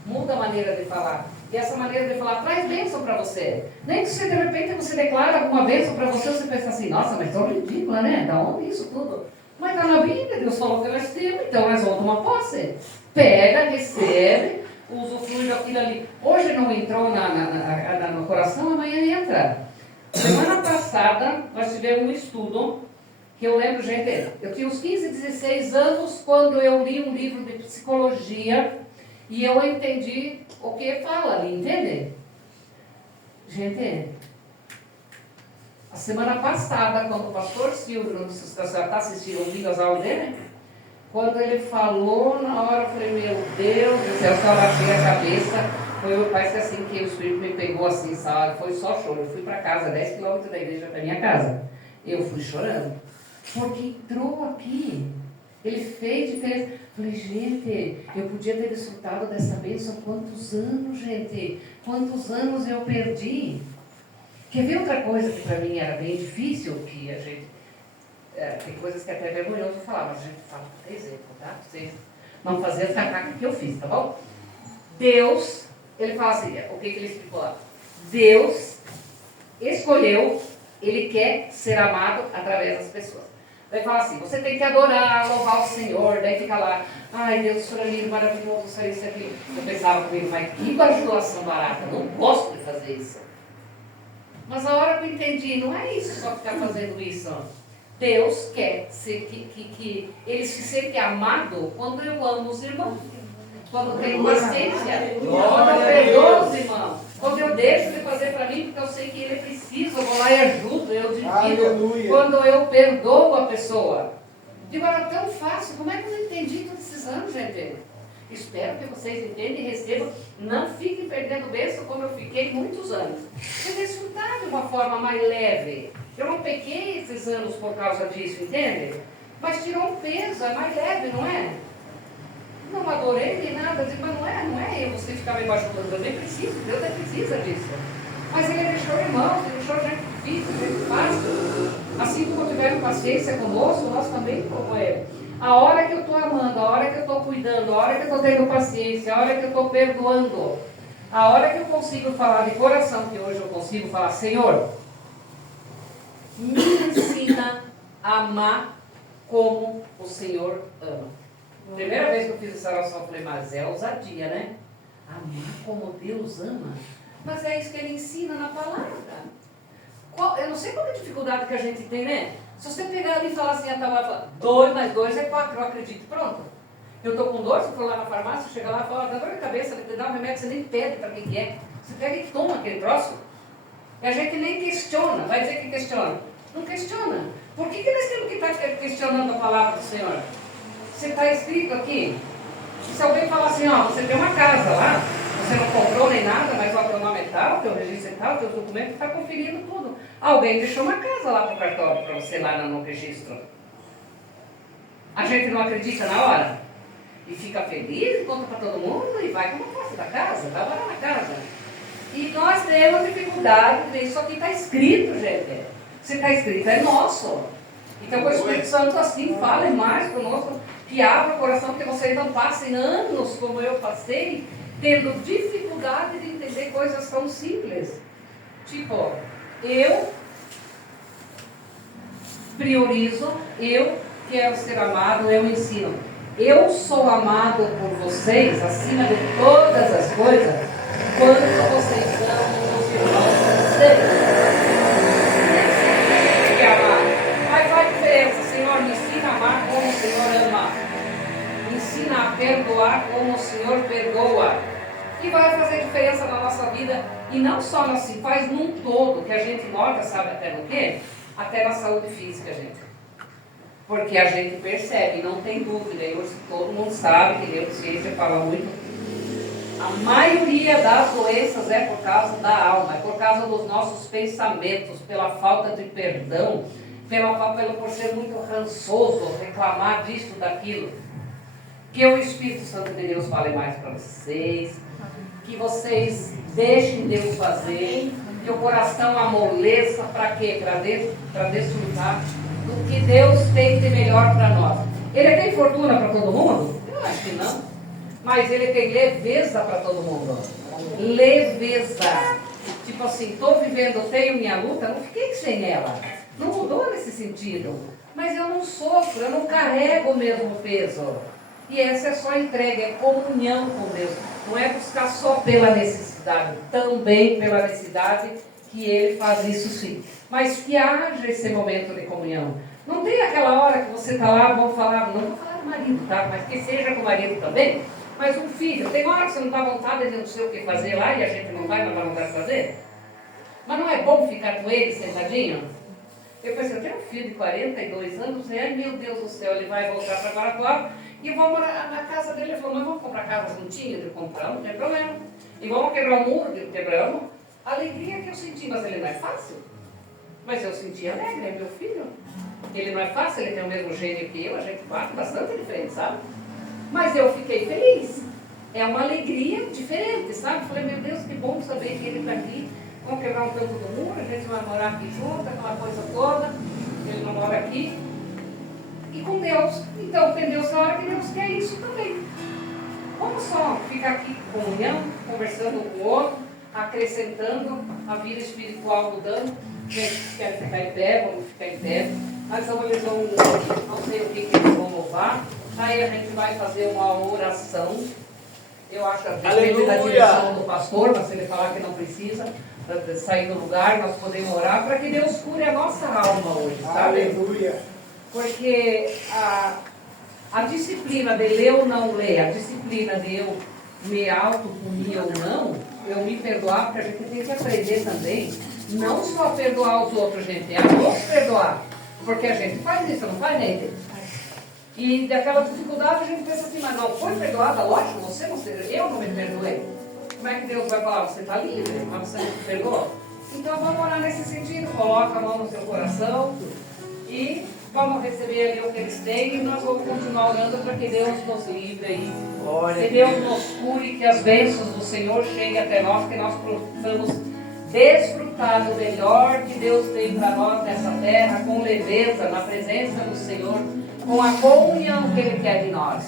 muda a maneira de falar. E essa maneira de falar traz bênção para você. Nem que você, de repente, você declara alguma bênção para você, você pensa assim: nossa, mas tão ridícula, né? Da onde isso tudo? Mas está na Bíblia, Deus falou que nós temos, então nós vamos tomar posse. Pega, recebe, usufrui daquilo ali. Hoje não entrou no coração, amanhã entra. Semana passada, nós tivemos um estudo, que eu lembro, gente, eu tinha uns 15, 16 anos, quando eu li um livro de psicologia, E eu entendi o que fala ali, entende? Gente, a semana passada, quando o pastor Silvio, não sei se você está assistindo, ouvindo as aulas dele, quando ele falou, na hora eu falei, meu Deus do céu, só baixei a cabeça. Foi, parece que assim que o Espírito me pegou assim, sabe? Foi só choro. Eu fui para casa, 10 quilômetros da igreja para minha casa. Eu fui chorando. Porque entrou aqui. Ele fez diferença. Falei, gente, eu podia ter desfrutado dessa bênção há quantos anos, gente? Quantos anos eu perdi? Quer ver outra coisa que para mim era bem difícil, que a gente... tem coisas que é até vergonhoso falar, mas a gente fala por exemplo, tá? Pra vocês não fazerem essa caca que eu fiz, tá bom? Deus, ele fala assim, o que ele explicou lá? Deus escolheu, ele quer ser amado através das pessoas. Daí fala assim, você tem que adorar, louvar o Senhor, daí fica lá, ai Deus, o Senhor é lindo, maravilhoso, isso aí, isso aqui. Eu pensava comigo, mas que bajulação barata, não gosto de fazer isso. Mas a hora que eu entendi, não é isso só ficar fazendo isso. Deus quer que ele se sente amado quando eu amo os irmãos. Quando eu tenho paciência, quando eu perdoo os irmãos, quando eu deixo de fazer para mim, porque eu sei que ele precisa, eu vou lá e ajudo, eu divido. Quando eu perdoo a pessoa. Digo, era tão fácil, como é que eu não entendi todos esses anos, gente? Espero que vocês entendam e recebam, não fiquem perdendo bênção como eu fiquei muitos anos. Eu desfrutar de uma forma mais leve. Eu não pequei esses anos por causa disso, entende? Mas tirou um peso, é mais leve, não é? Não adorei nem nada, mas não é você ficar me bajulando, eu nem preciso, Deus nem precisa disso. Mas ele deixou irmãos, ele deixou gente difícil, gente fácil. Assim como tiveram paciência conosco, nós também como ele. A hora que eu estou amando, a hora que eu estou cuidando, a hora que eu estou tendo paciência, a hora que eu estou perdoando, a hora que eu consigo falar de coração, que hoje eu consigo falar, Senhor, me ensina a amar como o Senhor ama. Primeira vez que eu fiz essa oração, eu falei, mas é ousadia, né? Amar como Deus ama. Mas é isso que ele ensina na palavra. Eu não sei qual é a dificuldade que a gente tem, né? Se você pegar ali e falar assim, a palavra 2 mais 2 é 4, eu acredito, pronto. Eu estou com dor, se eu for lá na farmácia, chega lá e fala, dá dor de cabeça, te dá um remédio, você nem pede para quem que é. Você pega e toma aquele troço. E a gente nem questiona, vai dizer que questiona. Não questiona. Por que nós temos que estar questionando a palavra do Senhor? Você está escrito aqui. Se alguém falar assim, ó, você tem uma casa lá, você não comprou nem nada, mas o teu nome é tal, o teu registro é tal, o teu documento está conferindo tudo. Alguém deixou uma casa lá para o cartório, para você lá no registro. A gente não acredita na hora? E fica feliz, e conta para todo mundo, e vai como posse da casa, vai lá na casa. E nós temos dificuldade de ver isso aqui está escrito, gente. Se está escrito, é nosso. Então o Espírito Santo assim fala mais conosco, que abra o coração, que vocês não passem anos como eu passei, tendo dificuldade de entender coisas tão simples. Tipo, eu priorizo, eu quero ser amado, eu ensino. Eu sou amado por vocês, acima de todas as coisas, quando vocês amam os irmãos de vocês. Mas faz diferença, Senhor, me ensina a amar como o Senhor ama. Me ensina a perdoar como o Senhor perdoa. E vai fazer diferença na nossa vida. E não só assim, faz num todo, que a gente nota, sabe até no quê? Até na saúde física, gente. Porque a gente percebe, não tem dúvida, e hoje todo mundo sabe, que neurociência fala muito, a maioria das doenças é por causa da alma, é por causa dos nossos pensamentos, pela falta de perdão, pelo por ser muito rançoso, reclamar disso, daquilo. Que o Espírito Santo de Deus fale mais para vocês, que vocês deixem Deus fazer, que o coração amoleça, para quê? Para desfrutar do que Deus tem de melhor para nós. Ele tem fortuna para todo mundo? Eu acho que não. Mas ele tem leveza para todo mundo. Leveza. Tipo assim, estou vivendo, tenho minha luta, não fiquei sem ela. Não mudou nesse sentido. Mas eu não sofro, eu não carrego o mesmo peso. E essa é só entrega, é comunhão com Deus. Não é buscar só pela necessidade, também pela necessidade, que ele faz isso sim. Mas que haja esse momento de comunhão. Não tem aquela hora que você está lá, não vou falar do marido, tá? Mas que seja com o marido também. Mas um filho, tem hora que você não dá vontade de não sei o que fazer lá e a gente não vai, não dá vontade de fazer? Mas não é bom ficar com ele sentadinho? Eu pensei, eu tenho um filho de 42 anos, e ai meu Deus do céu, ele vai voltar para Guarapuava e eu vou morar na casa dele. Ele falou, mas vamos comprar casa juntinha? Eu compramos, não tem problema. E vamos quebrar o muro? Quebramos. A alegria que eu senti, mas ele não é fácil. Mas eu senti alegre, é meu filho. Ele não é fácil, ele tem o mesmo gênio que eu, a gente bate bastante diferente, sabe? Mas eu fiquei feliz. É uma alegria diferente, sabe? Falei, meu Deus, que bom saber que ele está aqui. Vamos quebrar um tanto do muro, a gente vai morar aqui junto, aquela coisa toda. Ele não mora aqui. E com Deus. Então, tem Deus na hora que Deus quer isso também. Vamos só ficar aqui em comunhão, conversando um com o outro, acrescentando a vida espiritual mudando. Gente, quer ficar em pé, vamos ficar em pé. Mas eles vão, não sei o que eles vão louvar. Aí a gente vai fazer uma oração. Eu acho que depende da direção do pastor, mas se ele falar que não precisa sair do lugar, nós podemos orar para que Deus cure a nossa alma hoje, sabe? Aleluia. Porque a disciplina de ler ou não ler, a disciplina de eu me autopunir ou não, eu me perdoar, porque a gente tem que aprender também, não só perdoar os outros, gente, é a nos perdoar. Porque a gente faz isso, não faz, gente? E daquela dificuldade a gente pensa assim, mas não foi perdoada, lógico, você não eu não me perdoei. Como é que Deus vai falar? Você está livre, mas você não se perdoou? Então vamos orar nesse sentido, coloca a mão no seu coração e vamos receber ali o que eles têm e nós vamos continuar orando para que Deus nos livre aí. Que Deus nos cure, que as bênçãos do Senhor cheguem até nós, que nós possamos desfrutar do melhor que Deus tem para nós nessa terra, com leveza, na presença do Senhor, com a comunhão que Ele quer de nós.